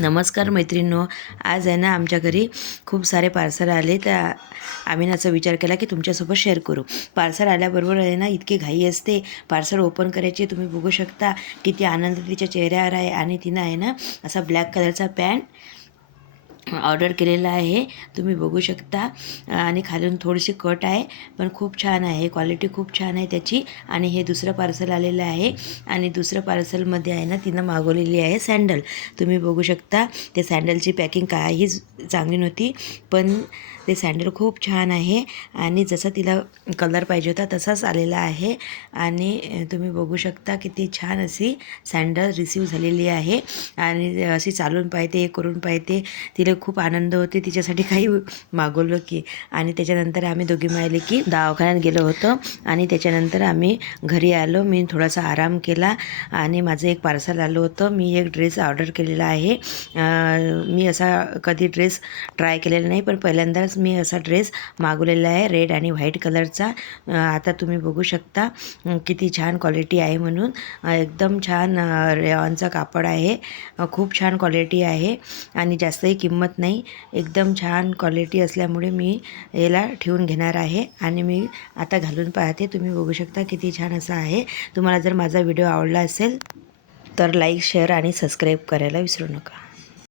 नमस्कार मैत्रिणींनो, आज आहे ना आमच्या घरी खूप सारे पार्सल आले. तर आम्ही असा विचार केला की तुमच्यासोबत शेअर करू. पार्सल आल्याबरोबर आहे ना इतकी घाई असते पार्सल ओपन करायची. तुम्ही बघू शकता किती आनंद तिच्या चेहऱ्यावर आहे. आणि तिनं आहे ना असा ब्लॅक कलरचा पॅन्ट ऑर्डर केलेला आहे, तुम्ही बघू शकता. आणि खालून थोडीशी कट आहे, पण खूप छान आहे, क्वालिटी खूप छान आहे त्याची. आणि हे दुसरं पार्सल आलेलं आहे. आणि दुसरं पार्सलमध्ये आहे ना तिनं मागवलेली आहे सँडल. तुम्ही बघू शकता ते सँडलची पॅकिंग काहीच चांगली नव्हती, पण ते सँडल खूप छान आहे. आणि जसा तिला कलर पाहिजे होता तसाच आलेला आहे. आणि तुम्ही बघू शकता किती छान अशी सँडल रिसीव झालेली आहे. आणि अशी चालून पाहते, करून पाहते, तिला खूप आनंद होते तिच्यासाठी काही मागवलं की. आणि त्याच्यानंतर आम्ही दोघी मिळाले की दवाखान्यात गेलो होतो. आणि त्याच्यानंतर आम्ही घरी आलो. मी थोडासा आराम केला आणि माझं एक पार्सल आलं होतं. मी एक ड्रेस ऑर्डर केलेला आहे. मी असा कधी ड्रेस ट्राय केलेला नाही, पण पहिल्यांदाच मी असा ड्रेस मागवलेला आहे, रेड आणि व्हाईट कलरचा. आता तुम्ही बघू शकता किती छान क्वालिटी आहे म्हणून. एकदम छान रेयॉनचा कापड आहे, खूप छान क्वालिटी आहे. आणि जास्तही किंमत नाही, एकदम छान क्वालिटी असल्यामुळे मी याला ठेवून घेणार आहे. आणि मी आता घालून पाहते. तुम्ही बघू शकता किती छान असं आहे. तुम्हाला जर माझा व्हिडिओ आवडला असेल तर लाईक, शेअर आणि सबस्क्राईब करायला विसरू नका.